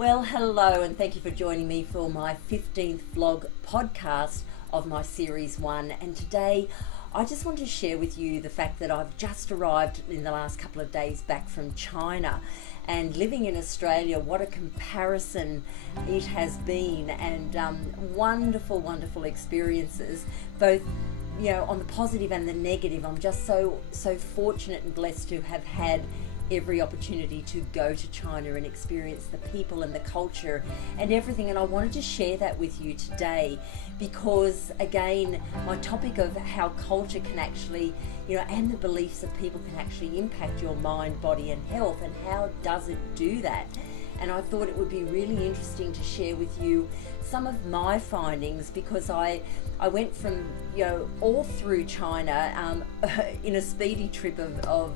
Well, hello, and thank you for joining me for my 15th vlog podcast of my series 1. And today I just want to share with you the fact that I've just arrived in the last couple of days back from China, and living in Australia, what a comparison it has been, and wonderful experiences, both on the positive and the negative. I'm just so fortunate and blessed to have had every opportunity to go to China and experience the people and the culture and everything. And I wanted to share that with you today because, again, my topic of how culture can actually, and the beliefs of people can actually impact your mind, body and health, and how does it do that? And I thought it would be really interesting to share with you some of my findings, because I went from all through China in a speedy trip of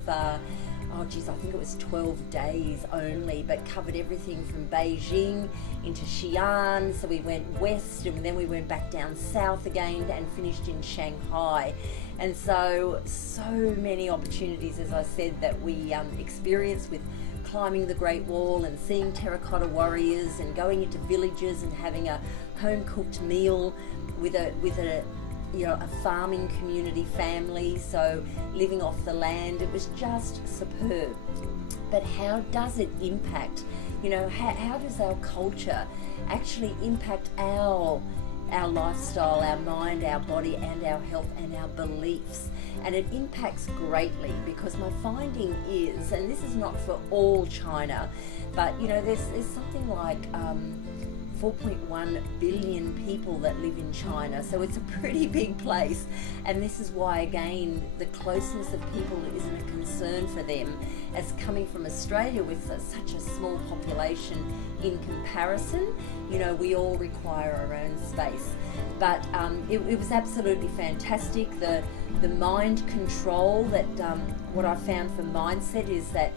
I think it was 12 days only, but covered everything from Beijing into Xi'an. So we went west and then we went back down south again and finished in Shanghai. And so many opportunities, as I said, that we experienced, with climbing the Great Wall and seeing terracotta warriors and going into villages and having a home-cooked meal with a farming community family, so living off the land. It was just superb. But how does it impact, how does our culture actually impact our lifestyle, our mind, our body and our health and our beliefs? And it impacts greatly, because my finding is, and this is not for all China, but there's something like 4.1 billion people that live in China, so it's a pretty big place. And this is why, again, the closeness of people isn't a concern for them, as coming from Australia with such a small population in comparison. We all require our own space. But it was absolutely fantastic. The mind control that what I found for mindset is that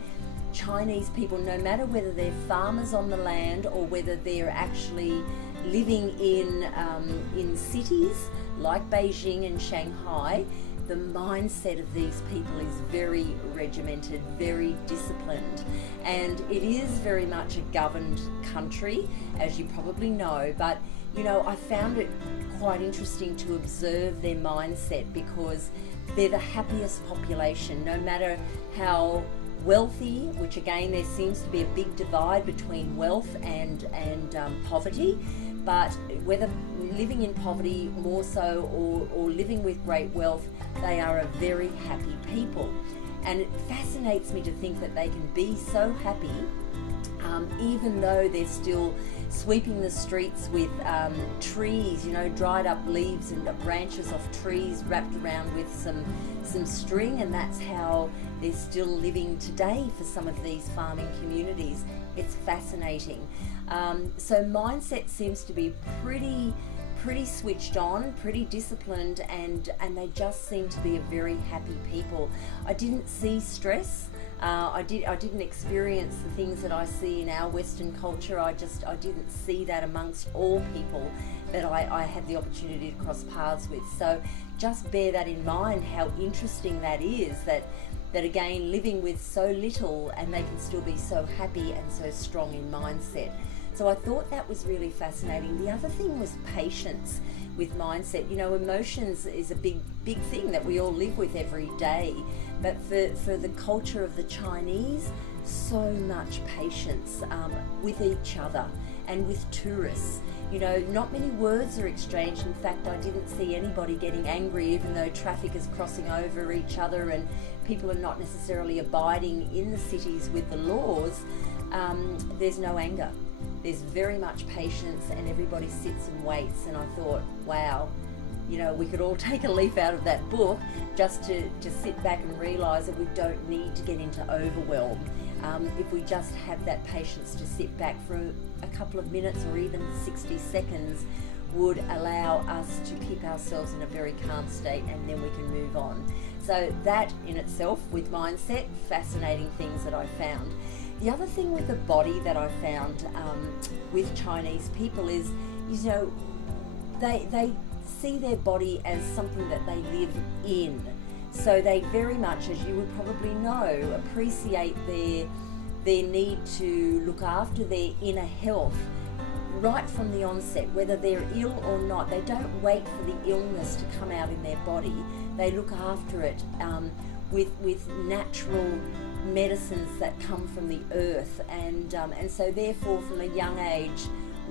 Chinese people, no matter whether they're farmers on the land or whether they're actually living in cities like Beijing and Shanghai, the mindset of these people is very regimented, very disciplined, and it is very much a governed country, as you probably know. But I found it quite interesting to observe their mindset, because they're the happiest population, no matter how wealthy, which again, there seems to be a big divide between wealth and poverty. But whether living in poverty more so or living with great wealth, they are a very happy people. And it fascinates me to think that they can be so happy even though they're still sweeping the streets with trees, dried up leaves and branches off trees wrapped around with some string, and that's how they're still living today for some of these farming communities. It's fascinating. So mindset seems to be pretty switched on, pretty disciplined, and they just seem to be a very happy people. I didn't see stress. I didn't experience the things that I see in our Western culture. I didn't see that amongst all people that I had the opportunity to cross paths with. So just bear that in mind, how interesting that is, that again, living with so little and they can still be so happy and so strong in mindset. So I thought that was really fascinating. The other thing was patience with mindset. Emotions is a big thing that we all live with every day. But for the culture of the Chinese, so much patience with each other and with tourists. Not many words are exchanged. In fact, I didn't see anybody getting angry, even though traffic is crossing over each other and people are not necessarily abiding in the cities with the laws. There's no anger. There's very much patience, and everybody sits and waits. And I thought, wow, we could all take a leaf out of that book just to sit back and realise that we don't need to get into overwhelm. If we just have that patience to sit back for a couple of minutes or even 60 seconds, would allow us to keep ourselves in a very calm state, and then we can move on. So that in itself, with mindset, fascinating things that I found. The other thing with the body that I found with Chinese people is they see their body as something that they live in. So they very much, as you would probably know, appreciate their need to look after their inner health right from the onset, whether they're ill or not. They don't wait for the illness to come out in their body. They look after it with natural medicines that come from the earth, and so therefore from a young age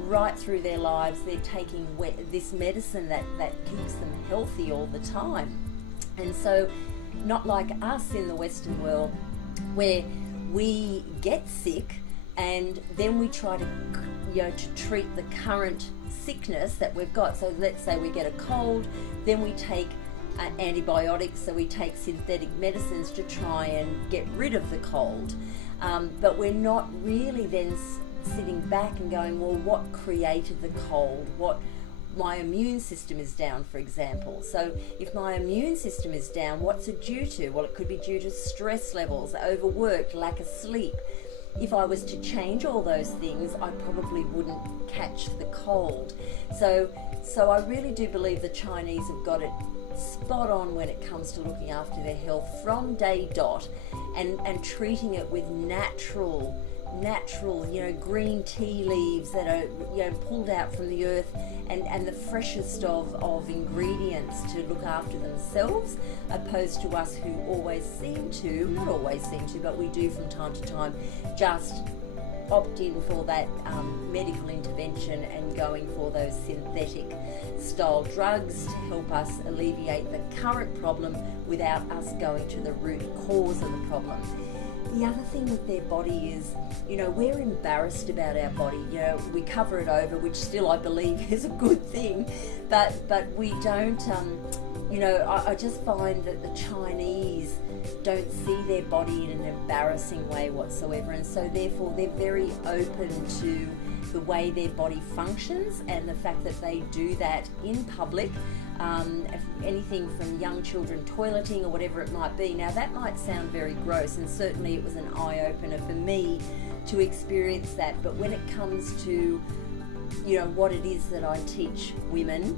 right through their lives they're taking this medicine that keeps them healthy all the time. And so not like us in the Western world, where we get sick and then we try to treat the current sickness that we've got. So let's say we get a cold, then we take antibiotics, so we take synthetic medicines to try and get rid of the cold. But we're not really then sitting back and going, well, what created the cold? What my immune system is down, for example. So if my immune system is down, what's it due to? Well, it could be due to stress levels, overwork, lack of sleep. If I was to change all those things, I probably wouldn't catch the cold. So I really do believe the Chinese have got it spot on when it comes to looking after their health from day dot, and treating it with natural, green tea leaves that are pulled out from the earth, and the freshest of ingredients to look after themselves, opposed to us who not always seem to, but we do from time to time, just opt in for that medical intervention and going for those synthetic style drugs to help us alleviate the current problem without us going to the root cause of the problem. The other thing with their body is, we're embarrassed about our body. We cover it over, which still I believe is a good thing, but we don't. I just find that the Chinese don't see their body in an embarrassing way whatsoever, and so therefore they're very open to the way their body functions and the fact that they do that in public. Anything from young children toileting or whatever it might be. Now that might sound very gross, and certainly it was an eye-opener for me to experience that, but when it comes to what it is that I teach women,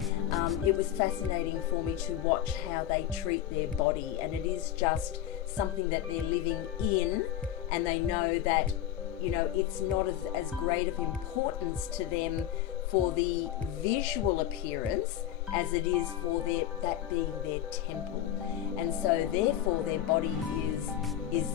it was fascinating for me to watch how they treat their body, and it is just something that they're living in, and they know that it's not as great of importance to them for the visual appearance as it is for that being their temple. And so therefore their body is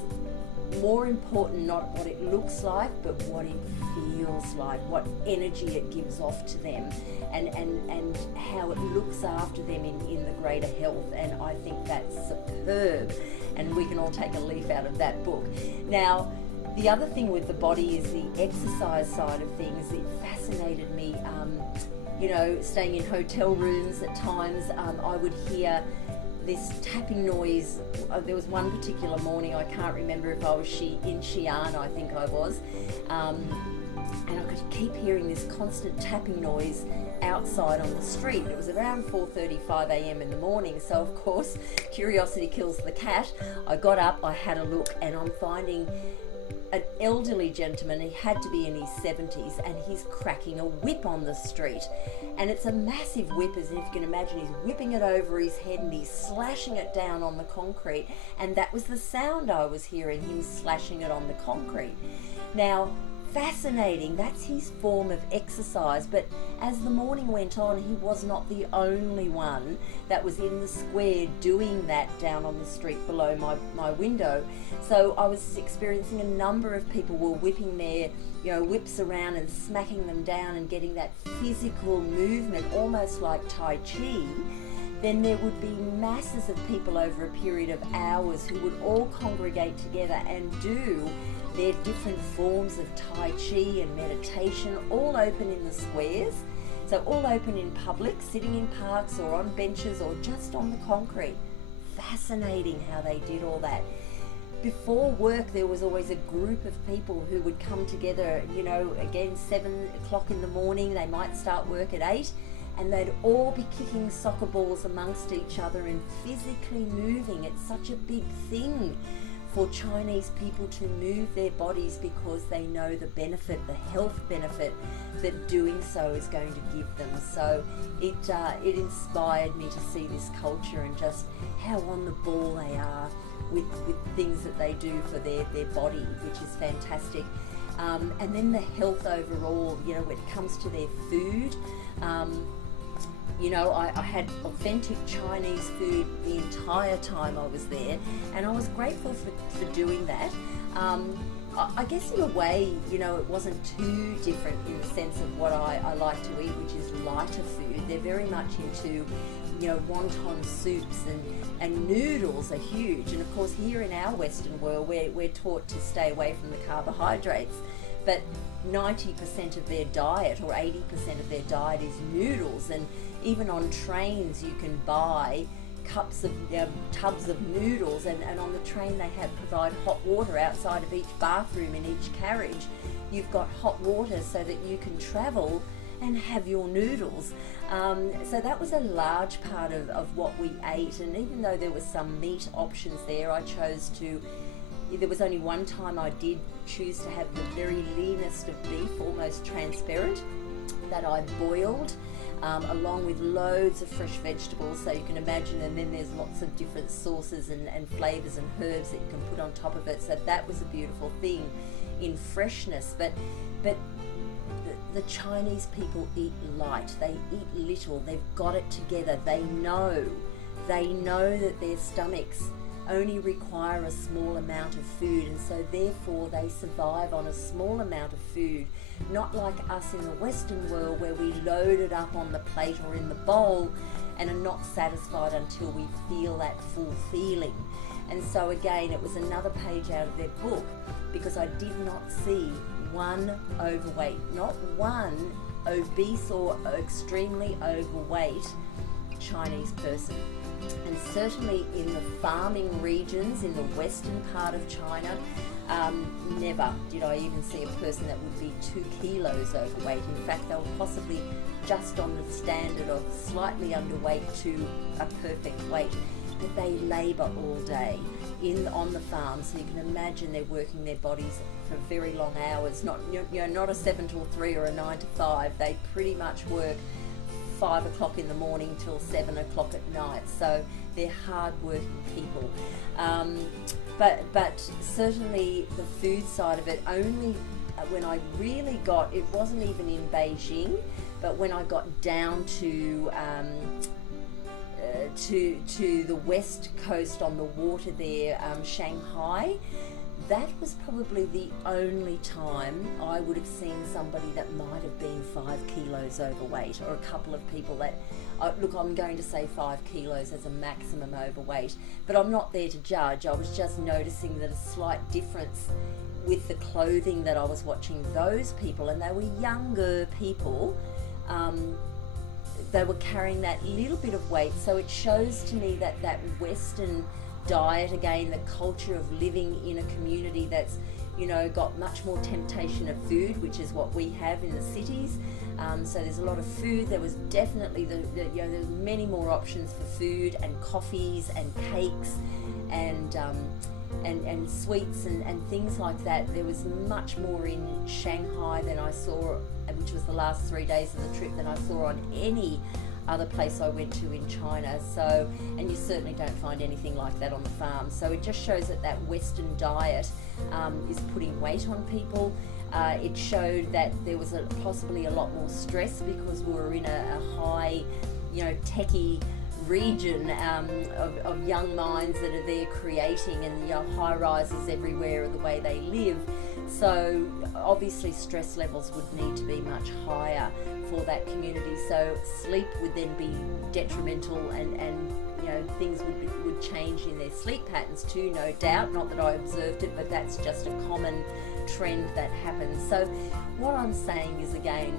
more important, not what it looks like, but what it feels like, what energy it gives off to them, and how it looks after them in the greater health. And I think that's superb, and we can all take a leaf out of that book. Now, the other thing with the body is the exercise side of things. It fascinated me. Staying in hotel rooms at times, I would hear this tapping noise. There was one particular morning, I can't remember if I was in Xi'an, I think I was, and I could keep hearing this constant tapping noise outside on the street. It was around 4:35 a.m. in the morning, so of course, curiosity kills the cat. I got up, I had a look, and I'm finding an elderly gentleman. He had to be in his 70s, and he's cracking a whip on the street, and it's a massive whip, as if you can imagine. He's whipping it over his head and he's slashing it down on the concrete, and that was the sound I was hearing, him slashing it on the concrete. Now, fascinating, that's his form of exercise. But as the morning went on, he was not the only one that was in the square doing that down on the street below my window. So I was experiencing a number of people were whipping their whips around and smacking them down and getting that physical movement, almost like Tai Chi. Then there would be masses of people over a period of hours who would all congregate together and do their different forms of Tai Chi and meditation, all open in the squares. So all open in public, sitting in parks or on benches or just on the concrete. Fascinating how they did all that. Before work, there was always a group of people who would come together, again, 7 o'clock in the morning. They might start work at 8, and they'd all be kicking soccer balls amongst each other and physically moving. It's such a big thing for Chinese people to move their bodies because they know the benefit, the health benefit that doing so is going to give them. So it inspired me to see this culture and just how on the ball they are with things that they do for their body, which is fantastic. And then the health overall, you know, when it comes to their food, you know, I had authentic Chinese food the entire time I was there, and I was grateful for doing that. I guess in a way, you know, it wasn't too different in the sense of what I like to eat, which is lighter food. They're very much into, you know, wonton soups and noodles are huge. And of course here in our Western world, we're taught to stay away from the carbohydrates. But 90% of their diet or 80% of their diet is noodles, and even on trains you can buy tubs of noodles, and on the train they provide hot water outside of each bathroom in each carriage. You've got hot water so that you can travel and have your noodles. So that was a large part of what we ate, and even though there was some meat options there, there was only one time I did choose to have the very leanest of beef, almost transparent, that I boiled, along with loads of fresh vegetables, so you can imagine, and then there's lots of different sauces and flavours and herbs that you can put on top of it. So that was a beautiful thing in freshness. But the Chinese people eat light, they eat little, they've got it together, they know that their stomachs only require a small amount of food, and so therefore they survive on a small amount of food, not like us in the Western world where we load it up on the plate or in the bowl and are not satisfied until we feel that full feeling. And so again, it was another page out of their book, because I did not see one overweight, not one obese or extremely overweight Chinese person. And certainly in the farming regions in the western part of China, never did I even see a person that would be 2 kilos overweight. In fact, they were possibly just on the standard of slightly underweight to a perfect weight. But they labour all day on the farm, so you can imagine they're working their bodies for very long hours. Not a 7 till 3 or a 9 to 5. They pretty much work 5 o'clock in the morning till 7 o'clock at night. So they're hard-working people. But certainly the food side of it, only when I really got, it wasn't even in Beijing, but when I got down to the west coast on the water there, Shanghai, that was probably the only time I would have seen somebody that might have been 5 kilos overweight, or a couple of people that, look, I'm going to say 5 kilos as a maximum overweight, but I'm not there to judge. I was just noticing that a slight difference with the clothing that I was watching those people, and they were younger people. They were carrying that little bit of weight, so it shows to me that Western diet, again, the culture of living in a community that's, you know, got much more temptation of food, which is what we have in the cities. So there's a lot of food. There was definitely there's many more options for food and coffees and cakes and sweets and things like that. There was much more in Shanghai than I saw, which was the last 3 days of the trip, than I saw on any other place I went to in China. So, and you certainly don't find anything like that on the farm. So it just shows that Western diet is putting weight on people. It showed that there was possibly a lot more stress because we were in a high, techie region of young minds that are there creating, and high rises everywhere the way they live. So obviously stress levels would need to be much higher for that community. So sleep would then be detrimental, and things would change in their sleep patterns too, no doubt. Not that I observed it, but that's just a common trend that happens. So what I'm saying is, again,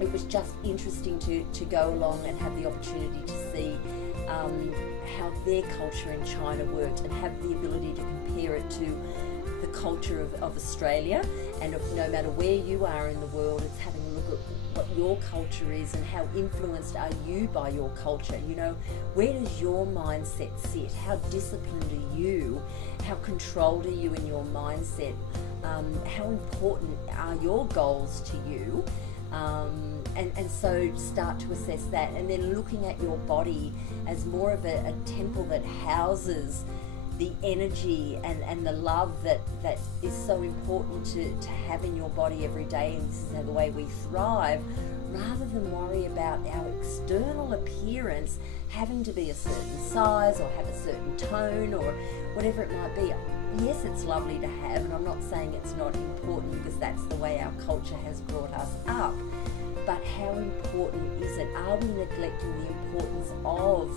it was just interesting to go along and have the opportunity to see how their culture in China worked, and have the ability to compare it to the culture of Australia, and no matter where you are in the world, it's having a look at what your culture is and how influenced are you by your culture. You know, where does your mindset sit? How disciplined are you? How controlled are you in your mindset? How important are your goals to you? And so start to assess that, and then looking at your body as more of a temple that houses the energy and the love that is so important to have in your body every day, and this is the way we thrive, rather than worry about our external appearance having to be a certain size or have a certain tone or whatever it might be. Yes, it's lovely to have, and I'm not saying it's not important, because that's the way our culture has brought us up. But how important is it? Are we neglecting the importance of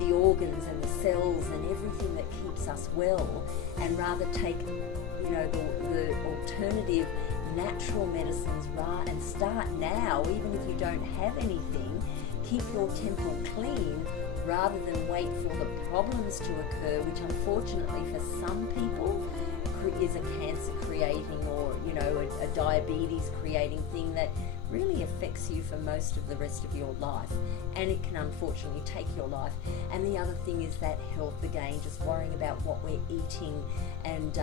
the organs and the cells and everything that keeps us well, and rather take, you know, the alternative natural medicines and start now, even if you don't have anything, keep your temple clean, rather than wait for the problems to occur, which unfortunately for some people is a cancer creating, or, you know, a diabetes creating thing that really affects you for most of the rest of your life, and it can unfortunately take your life. And the other thing is that health, again, just worrying about what we're eating, and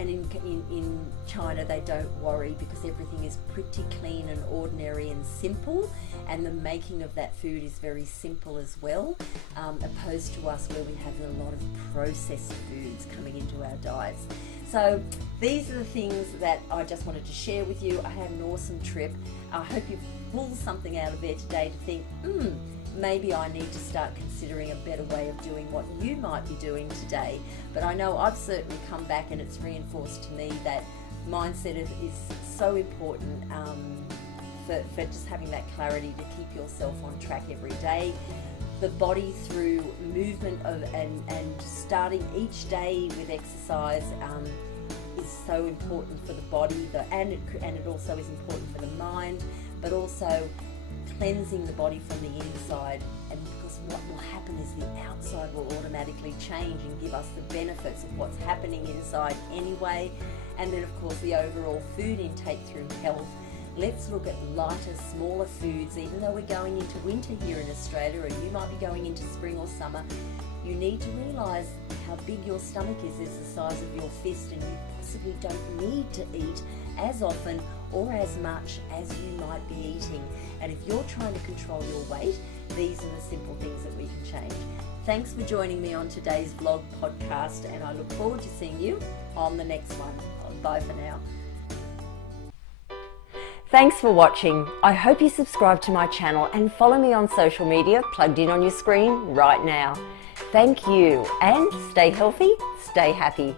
in China they don't worry, because everything is pretty clean and ordinary and simple, and the making of that food is very simple as well, opposed to us, where we have a lot of processed foods coming into our diets. So these are the things that I just wanted to share with you. I had an awesome trip. I hope you pulled something out of there today to think, maybe I need to start considering a better way of doing what you might be doing today. But I know I've certainly come back, and it's reinforced to me that mindset is so important, for just having that clarity to keep yourself on track every day. The body, through movement and starting each day with exercise, is so important for the body, and it also is important for the mind, but also cleansing the body from the inside. And because what will happen is the outside will automatically change and give us the benefits of what's happening inside anyway. And then of course the overall food intake through health. Let's look at lighter, smaller foods. Even though we're going into winter here in Australia, or you might be going into spring or summer, you need to realise how big your stomach is the size of your fist, and you possibly don't need to eat as often or as much as you might be eating. And if you're trying to control your weight, these are the simple things that we can change. Thanks for joining me on today's vlog podcast, and I look forward to seeing you on the next one. Bye for now. Thanks for watching. I hope you subscribe to my channel and follow me on social media plugged in on your screen right now. Thank you, and stay healthy, stay happy.